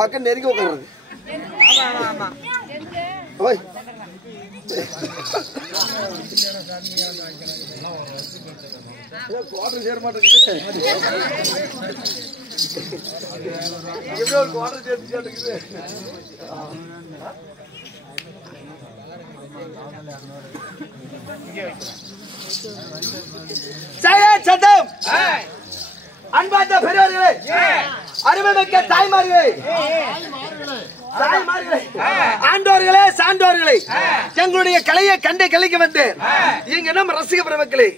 பக்கம் நெருங்கி உட்காருது. குவார்டர் சேர மாட்டேங்குது. ஒரு குவார்டர் சேர்த்து சத்தம். அன்பார்ந்த பெரியவர்களே, அருமைமிக்க தாய்மார்களே, ஆண்டோர்களே, சான்றோர்களே, எங்களுடைய கலையை கண்டு கலைக்கு வந்து இங்க நம்ம ரசிக பெருமக்களே,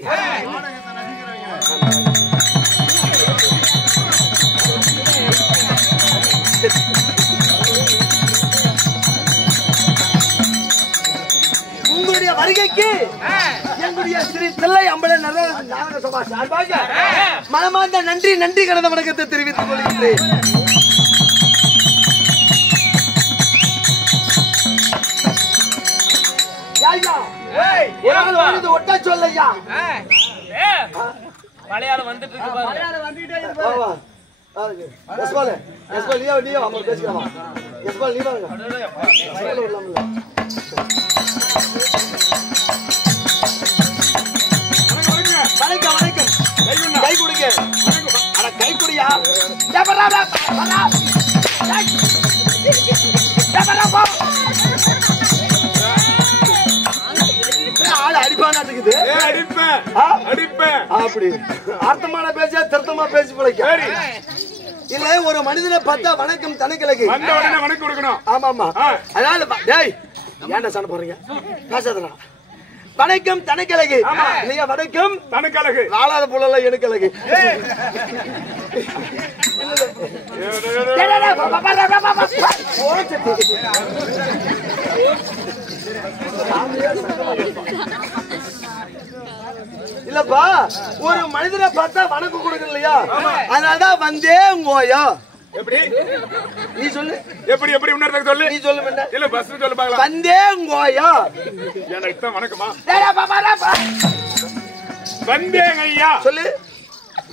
உங்களுடைய வருகைக்கு எங்களுடைய ஸ்ரீ தில்லை அம்பல நாடக சபா சார்பாக மனமார்ந்த நன்றி நன்றி கடந்த வணக்கத்தை தெரிவித்துக் கொள்கிறேன். ஒரு ஆள் வந்து ஒட்ட சொல்லையா மலையாளம் வந்துட்டு இருக்கு பாருங்க. மலையாளம் வந்துட்டே இருக்கு. வா எஸ்பால் நீ அவங்க பேசிக்கலாம் எஸ்பால் நீ வாங்க வணக்கம் வணக்கம் கை கொடுங்க அட கை குடியா ஆள் அடிப்பானாட்டுக்குது அடிப்பேன் அப்படி அர்த்தமான பேச திருத்தமா பேசி பிழைக்க இல்ல ஒரு மனிதனை பார்த்தா வணக்கம் தனக்கிழக்கு வந்த உடனே வணக்கம் கொடுக்கணும். ஆமா ஆமா அதனால டேய் ஏன்டா சண்டை போடுறீங்க பேசாதடா வணக்கம் தனக்கிழகு இல்லையா வணக்கம் தனக்கழகு வாழாத புள்ளல எனக்கு அழகு இல்லப்பா ஒரு மனிதனை பார்த்தா வணக்கம் கொடுக்கணும் இல்லையா அதனாலதான் வந்தே கோயா எப்படி நீ சொல்லு எப்படி எப்படி இன்னொரு சொல்லு நீ சொல்லு வேண்டாம் இல்ல பஸ் சொல்லு பாக்கலாம் வந்தே கோயா எனக்கு தான் வணக்கமா சொல்லு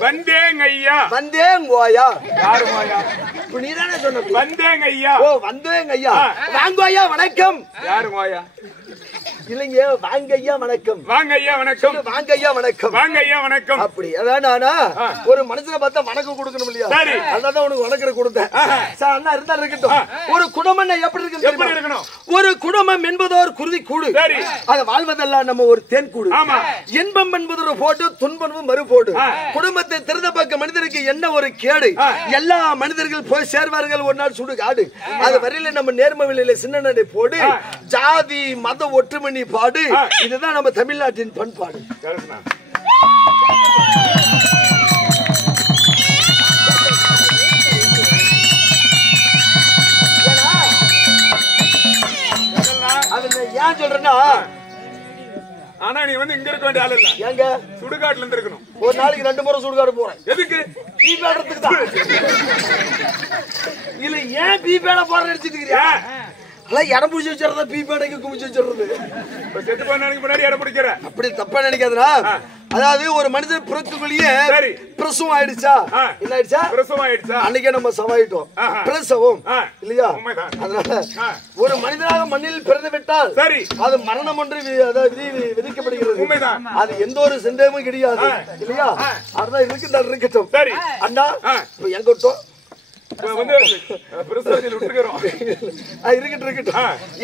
வந்தேங்க ஐயா வந்தே கோயா யாரு ஐயா இப்ப நீ தானே சொன்ன வந்தேங்க ஐயா ஓ வந்தேங்க ஐயா வாங்கோயா வணக்கம் யாரு ஐயா இல்லைங்க வாங்க ஐயா வணக்கம் வாங்க ஐயா வணக்கம் வாங்க ஐயா வணக்கம் வாங்க ஐயா வணக்கம் அப்படி அதானா ஒரு மனுஷனை பார்த்தா வணக்கம் கொடுக்கணும் இல்லையா சரி அதனால உனக்கு வணக்கம் கொடுத்தேன் சார் அண்ணா இருந்தா இருக்கட்டும் ஒரு குடும்பம் எப்படி இருக்கு எப்படி இருக்கணும் ஒரு குடும்பம் என்பதோர் குருதி கூடு சரி அது வாழ்வதெல்லாம் நம்ம ஒரு தேன் கூடு ஆமா இன்பம் என்பது ஒரு போட்டு துன்பமும் மறு போடு குடும்பத்தை திறந்த பக்க மனிதருக்கு என்ன ஒரு கேடு எல்லா மனிதர்கள் போய் சேர்வார்கள் ஒரு நாள் சுடு காடு அது வரையில நம்ம நேர்ம விலையில சின்ன நடை போடு ஜாதி மத ஒற்றுமை பாடு இதுதான் நம்ம தமிழ்நாட்டின் பண்பாடு ஏன் சொல்றேன்னா ஆனா நீ வந்து இங்க இருக்க வேண்டிய ஆள் இல்ல எங்க சுடுகாட்டுல இருந்து இருக்கணும் ஒரு நாளைக்கு 2 முறை சுடுகாடு போறேன் எதுக்கு பீ பேடுறதுக்கு தான் இல்ல ஏன் பீ பேட போற நினைச்சிட்டு இருக்கியா இடம் பூச்சி வச்சிருந்தா பீ பேடைக்கு குமிச்சு வச்சிருந்தது செத்து போன நாளைக்கு முன்னாடி இடம் பிடிக்கிற அப்படி தப்பா நினைக்காதா அதாவது ஒரு மனிதன் பிறக்குள்ளேயே பிரசவம் ஆயிடுச்சா என்ன ஆயிடுச்சா பிரசவம் ஆயிடுச்சா அன்னைக்கே நம்ம சவாயிட்டோம் பிரசவம் இல்லையா அதனால ஒரு மனிதனாக மண்ணில் பிறந்து விட்டால் சரி அது மரணம் ஒன்று விதிக்கப்படுகிறது அது எந்த ஒரு சந்தேகமும் கிடையாது இல்லையா அதுதான் இருக்கட்டும் சரி அண்ணா எங்க விட்டோம்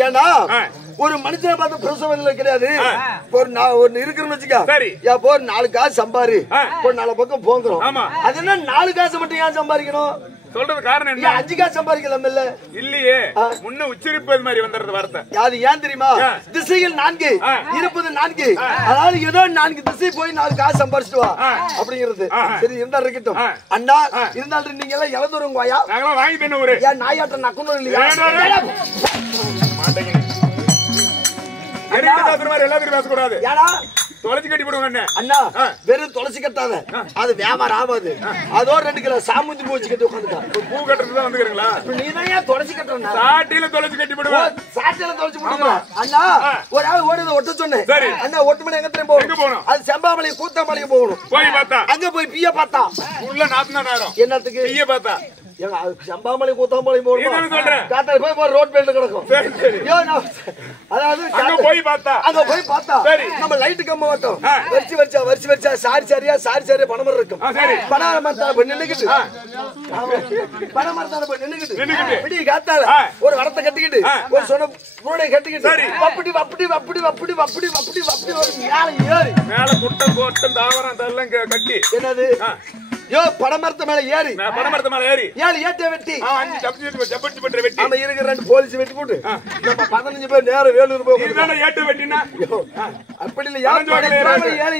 ஏன்னா ஒரு மனுஷனை பார்த்து பிரசவம் கிடையாது ஒரு இருக்கிறன்னு வச்சுக்க ஒரு 4 காசு சம்பாரு ஒரு 4 பக்கம் போங்கிறோம் அது என்ன 4 காசு மட்டும் ஏன் சம்பாதிக்கணும் சொல்றது காரணம் என்ன 5 காசு சம்பாதிக்கலாம் இல்ல இல்லையே முன்ன உச்சரிப்பது மாதிரி வந்துறது வார்த்தை அது ஏன் தெரியுமா திசைகள் 4 இருப்பது 4 அதாவது ஏதோ 4 திசை போய் 4 காசு சம்பாதிச்சுட்டு வா அப்படிங்கிறது சரி இருந்தா இருக்கட்டும் அண்ணா இருந்தாலும் நீங்க எல்லாம் இழந்துருங்க வாயா நாங்களாம் வாங்கி தண்ண ஒரு ஏன் நாயாட்ட நக்கணும் இல்லையா மாட்டேங்க எல்லாத்தையும் பேசக்கூடாது ஏன்னா தொலைச்சு கட்டி போடுவாங்க அண்ணா வெறும் துளசி கட்டாத அது வியாபாரம் ஆகாது அதோ 2 கிலோ சாமுந்தி பூச்சி கட்டி உட்காந்துட்டான் பூ கட்டுறது தான் வந்துக்கிறீங்களா நீதான் ஏன் துளசி கட்டுறா சாட்டியில தொலைச்சு கட்டி போடுவேன் சாட்டியில தொலைச்சு போடுங்க அண்ணா ஒரு ஆள் ஓடுது ஒட்ட சொன்னேன் அண்ணா ஒட்டு மணி எங்க போகணும் அது செம்பாமலை கூத்தாமலைக்கு போகணும் போய் பார்த்தா அங்க போய் பீய பார்த்தா உள்ள நாத்து நேரம் என்னத்துக்கு பீய பார்த்தா செம்பாமலை கூத்தாமலை போகணும் காத்தால போய் ரோட் பேண்ட்ல கிடக்கும் அதாவது அங்க போய் பார்த்தா நம்ம லைட் கம்ப மாட்டோம் வரிச்சு வச்சா சாரி சாரியா பணமரம் இருக்கும் பணமரத்தான போய் நின்னுக்கிட்டு விடிய காத்தால ஒரு வடத்தை கட்டிக்கிட்டு ஒரு சொன்ன பூனை கட்டிக்கிட்டு வப்படி ஒரு மேல குட்டை போட்டம் தாவரம் அதெல்லாம் கட்டி என்னது படமரத்து மேல ஏறி ஏட்ட வெட்டி 5 ஜப்பட்டி பண்ற வெட்டி நம்ம இருக்கிற 2 போலீஸ் வெட்டி போட்டு நம்ம 15 பேர் நேரம் வேலூர் போய் இதுதானே ஏட்ட வெட்டினா அப்படி இல்ல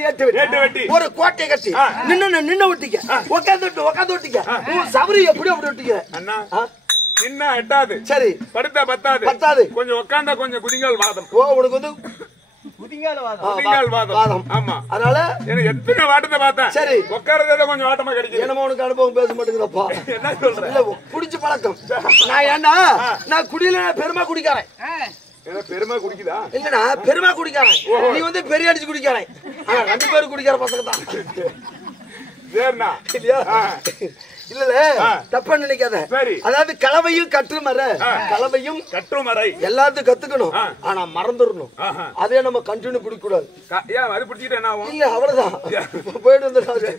ஏட்ட வெட்டி ஒரு கோட்டை கட்டி நின்னு ஒட்டிக்க உட்காந்து ஒட்டிக்க சவரி எப்படி அப்படி ஒட்டிக்க அண்ணா நின்னா எட்டாது சரி படுத்தா பத்தாது கொஞ்சம் உட்கார்ந்தா கொஞ்சம் குதிங்கால் வாதம் உனக்கு வந்து குதிங்கால் வாதம் ஆமா அதனால எனக்கு எத்தனை வாட்டத்தை பார்த்தேன் சரி உட்கார்றதே கொஞ்சம் வாட்டமா கிடைக்கும் என்னமோ உனக்கு அனுபவம் பேச மாட்டேங்குதப்பா என்ன சொல்ற இல்ல குடிச்சு பழக்கம் நான் ஏன்னா நான் குடியில பெருமா குடிக்காரன் பெருமை குடிக்குதா? இல்லடா பெருமா குடிக்காரன், நீ வந்து பெரிய அடிச்சு குடிக்காரன். ஆனா 2 பேரும் குடிக்கிற பசங்க தான். சரிண்ணா இல்லையா? இல்ல தப்பா நினைக்காத. அதாவது கலவையும் கற்றுமறை, கலவையும் கற்றுமறை எல்லாத்தையும் கத்துக்கணும். ஆனா மறந்துடணும். அதே நம்ம கண்டினியூ பிடிக்க கூடாது. ஏன் அது பிடிச்சிட்டு என்ன ஆகும்? இல்ல அவ்வளவுதான் போயிட்டு வந்துடாது.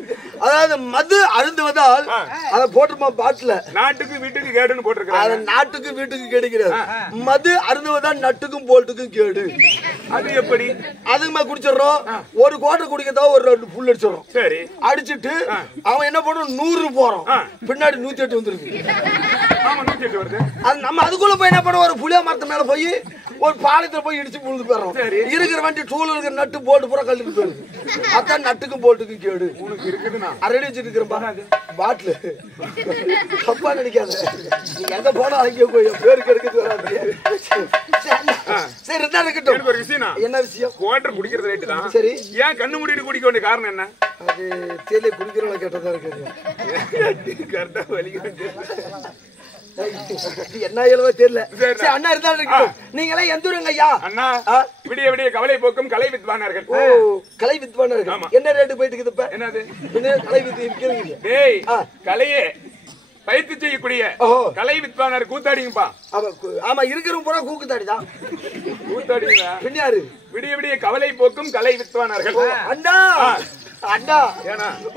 அதாவது மது அருந்துவதால் அத போட்டுமா பாட்டில நாட்டுக்கு வீட்டுக்கு கேடுன்னு போட்டிருக்காங்க. அது நாட்டுக்கு வீட்டுக்கு கேடு கிடையாது. மது அருந்துவதால் நட்டுக்கும் போல்ட்டுக்கும் கேடு. அது எப்படி? அதுமா குடிச்சிடறோம். ஒரு கோட்டை குடிக்கதா ஒரு 2 புல் அடிச்சிடறோம். சரி அடிச்சிட்டு அவன் என்ன பண்றான் 100 போறான், பின்னாடி 108 வந்துருக்கு. ஆமா 108 வருது. அது நம்ம அதுக்குள்ள போய் என்ன பண்ணுவோம், ஒரு புளிய மரத்து மேல போய் ஒரு பாலத்துல போய் இடிச்சு புழுந்து போயிடுறோம். இருக்கிற வண்டி டூல் இருக்கிற நட்டு போட்டு பூரா கழுட்டு போயிடுது. அதான் நட்டுக்கும் போட்டுக்கும் கேடு. உனக்கு இருக்குதுண்ணா அரடி வச்சுட்டு இருக்கிற பாட்டில் தப்பா நினைக்காத. நீ எங்க போனா அங்கே போய் பேருக்கு எடுக்கிறது வராது. சரி இருந்தா இருக்கட்டும். எனக்கு ஒரு விஷயம். என்ன விஷயம்? குவார்டர் குடிக்கிறது ரேட்டு தான். சரி ஏன் கண்ணு மூடிட்டு குடிக்க வேண்டிய காரணம் என்ன? அது தேயிலை குடிக்கிறவங்க கேட்டதா இருக்குது. கரெக்டா வலிக்கிறது என்ன எழுவோ தெரியல. சரி அண்ணா இருந்தா இருக்கட்டும். நீங்க எல்லாம் எந்த ஊருங்க ஐயா? அண்ணா விடிய விடிய கவலை போக்கும் கலை வித்வானர்கள். ஓ கலை வித்வானர்கள். என்ன ரேட்டு போயிட்டு இருக்குது இப்ப? என்னது கலை வித் இருக்கிறீங்க? டேய் கலையே பயிற்சி செய்யக்கூடிய கலை வித்வானர் கூத்தாடிங்கப்பா. ஆமா இருக்கிறவங்க பூரா கூக்குத்தாடிதான். கூத்தாடிங்களா? பின்னாரு விடிய விடிய கவலை போக்கும் கலை வித்வானர்கள். அண்ணா அண்ணா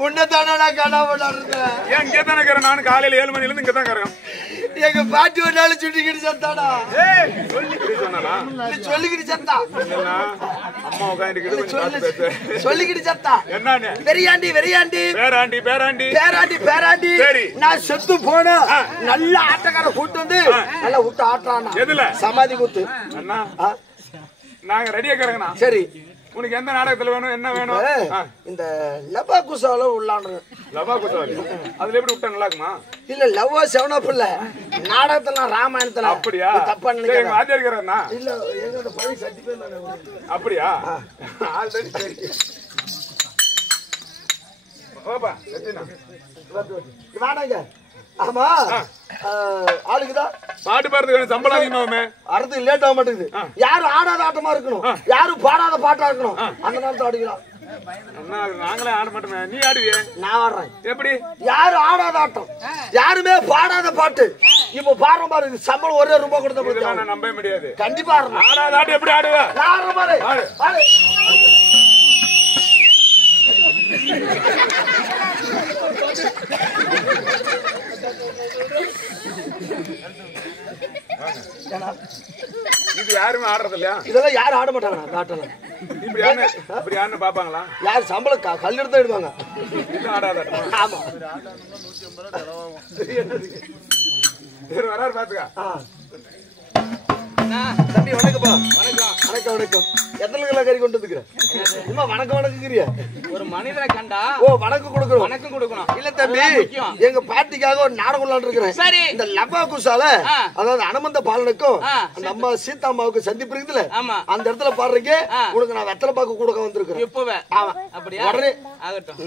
உன்னதானா காணாம இருந்தேன். ஏன் இங்கே தானே இருக்கிறேன்? நான் காலையில 7 மணில இருந்து இங்க தான் இருக்கிறேன். எங்க பாட்டி ஒரு நாள் சுட்டிக்கிட்டு செத்தாடா. சொல்லிக்கிட்டு செத்தா. அம்மா உட்காந்துக்கிட்டு சொல்லிக்கிட்டு செத்தா. என்னன்னு? வெறியாண்டி வெறியாண்டி பேராண்டி பேராண்டி பேராண்டி பேராண்டி. நான் செத்து போன நல்ல ஆட்டக்கார கூட்டு வந்து நல்லா விட்டு ஆட்டானா. எதுல? சமாதி கூத்து. அண்ணா நாங்க ரெடியா இருக்கிறேங்கண்ணா. சரி உனக்கு எந்த நாடகத்துல வேணும்? என்ன வேணும்? இந்த லபா குசால உள்ளான்னு. லபா குசாலி அதுல எப்படி விட்டா நல்லா இருக்குமா? இல்ல லவ்வா செவனப் இல்ல நாடகத்துல ராமாயணத்துல. அப்படியா? தப்பா நினைக்காத. ஆதியா இருக்கிறாருண்ணா. இல்ல எங்க பழைய சர்டிபிகேட் தானே. அப்படியா? ஆல்ரெடி சரி. ஓபா சத்தினா வாடங்க. ஆமா ஆளுக்குதான் பாட்டு பாடுறதுக்கு சம்பளம் அதிகமாகுமே. அடுத்து லேட் ஆக மாட்டேங்குது. யாரும் ஆடாத ஆட்டமா இருக்கணும், யாரும் பாடாத பாட்டா இருக்கணும். அந்த நேரத்தை ஆடிக்கலாம். நாங்களே ஆட மாட்டோமே. நீ ஆடுவிய? நான் ஆடுறேன். எப்படி? யாரும் ஆடாத ஆட்டம், யாருமே பாடாத பாட்டு. இப்ப பாடுற மாதிரி சம்பளம் ஒரே ரூபாய் கொடுத்த நான் நம்ப முடியாது. கண்டிப்பா ஆடாத ஆட்டு எப்படி ஆடுவ? நான் ஆடுற மாதிரி ஆடு. இது யாருமே ஆடுறது இல்லையா? இதெல்லாம் யாரும் ஆட மாட்டாங்க. நாட்டெல்லாம் இப்படி யாருன்னு பாப்பாங்களா? யார் சம்பளம் கல் எடுத்து எடுப்பாங்க. ஆடாத. ஆமா வராரு பாத்துக்கா. தம்பி வணக்கம்ப்பா. வணக்கம் வணக்கம் வணக்கம். எத்தனை கிலோ கறி கொண்டு வந்துக்கிற? சும்மா வணக்கம் வணக்கங்கிறியா? ஒரு மனிதரை கண்டா வணக்கம் கொடுக்கணும். வணக்கம் கொடுக்கணும். இல்ல தம்பி எங்க பாட்டிக்காக ஒரு நாடகம் விளையாண்டு இருக்கிறேன். சரி இந்த லபா குசால அதாவது அனுமந்த பாலனுக்கும் நம்ம சீதாமாவுக்கு சந்திப்பு இருக்குதுல, அந்த இடத்துல பாடுறீங்க. உனக்கு நான் வெத்தலை பாக்கு கொடுக்க வந்திருக்கிறேன். இப்பவே அப்படியா? உடனே ஆகட்டும்.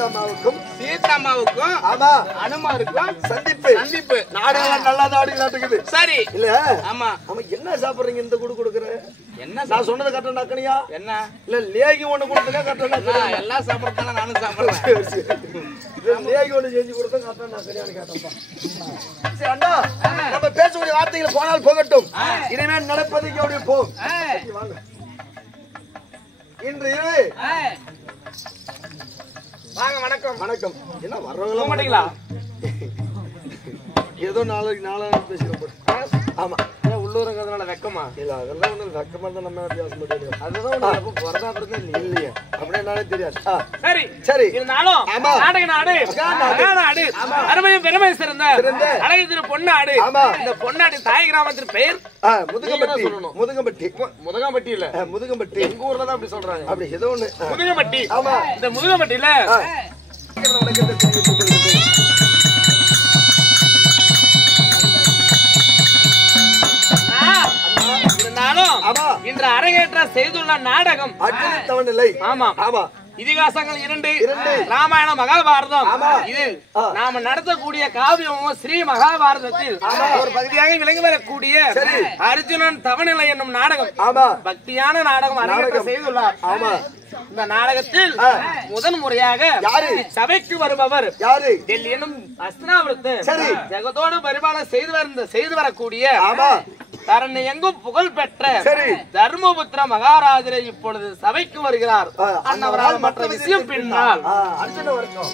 சீதாமாவுக்கும் ஆமா அனுமாருக்கும் சந்திப்பு நாடுகள் நல்லா நாட்டுக்குது சரி இல்ல ஆமா ஆமா என்ன சாப்பிடுறீங்க இந்த குடு கொடுக்குற என்ன நான் சொன்னது கரெக்டா நக்கனியா என்ன இல்ல லேகி ஒண்ணு கொடுத்தா கரெக்டா நக்கனியா எல்லாம் சாப்பிடறதால நானும் சாப்பிடுறேன் லேகி ஒண்ணு செஞ்சு கொடுத்தா கரெக்டா நக்கனியான்னு கேட்டப்பா சரி அண்ணா நம்ம பேசக்கூடிய வார்த்தைகள் போனால் போகட்டும் இனிமேல் நடப்பது எப்படி போ வாங்க இன்று வாங்க வணக்கம் வணக்கம் என்ன வர்றவங்களா மாட்டீங்களா ஏதோ நாளைக்கு பேசுறோம் ஆமா உள்ளூரங்கிறதுனால வெக்கமா இல்ல அதெல்லாம் ஒண்ணு வெக்கமா தான் நம்ம பேச முடியும் அதுதான் உனக்கு பிறந்தா பிறந்த இல்லையே அப்படியே நானே தெரியாது சரி சரி இருந்தாலும் ஆமா. நாடக நாடு நாடு அருமையும் பெருமை சிறந்த அழகு திரு பொன்னாடு ஆமா. இந்த பொன்னாடு தாய் கிராமத்தின் பெயர் முதுகம்பட்டி சொல்லணும். முதுகம்பட்டி முதுகாம்பட்டி இல்ல முதுகம்பட்டி எங்க ஊர்ல தான் அப்படி சொல்றாங்க அப்படி ஏதோ ஒண்ணு முதுகம்பட்டி ஆமா. இந்த முதுகம்பட்டியில இருந்தாலும் ஆமா. இன்று அரங்கேற்ற செய்துள்ள நாடகம் அக்னி தவநிலை ஆமா ஆமா இதிகாசங்கள் இரண்டு இரண்டு. ராமாயணம் மகாபாரதம் ஆமா. இது நாம நடத்தக்கூடிய காவியமும் ஸ்ரீ மகாபாரதத்தில் ஒரு பகுதியாக விளங்கி வரக்கூடிய சரி. அர்ஜுனன் தவநிலை என்னும் நாடகம் ஆமா பக்தியான நாடகம் அரங்கேற்றம் செய்துள்ளார் ஆமா இந்த நாடகத்தில் முதன் முறையாக யாரு? சபைக்கு வருபவர் யாரு டெல்லி என்னும் அஸ்தினாபுரத்து சரி. ஜெகத்தோடு பரிபாலனம் செய்து வரக்கூடிய ஆமா தரணி எங்கும் புகழ் பெற்ற சரி. தர்மபுத்திர மகாராஜரை இப்பொழுது சபைக்கு வருகிறார் அன்னவரால் அன்னவரால் மற்ற விஷயம் பின்னால் அர்ஜுன வரைக்கும்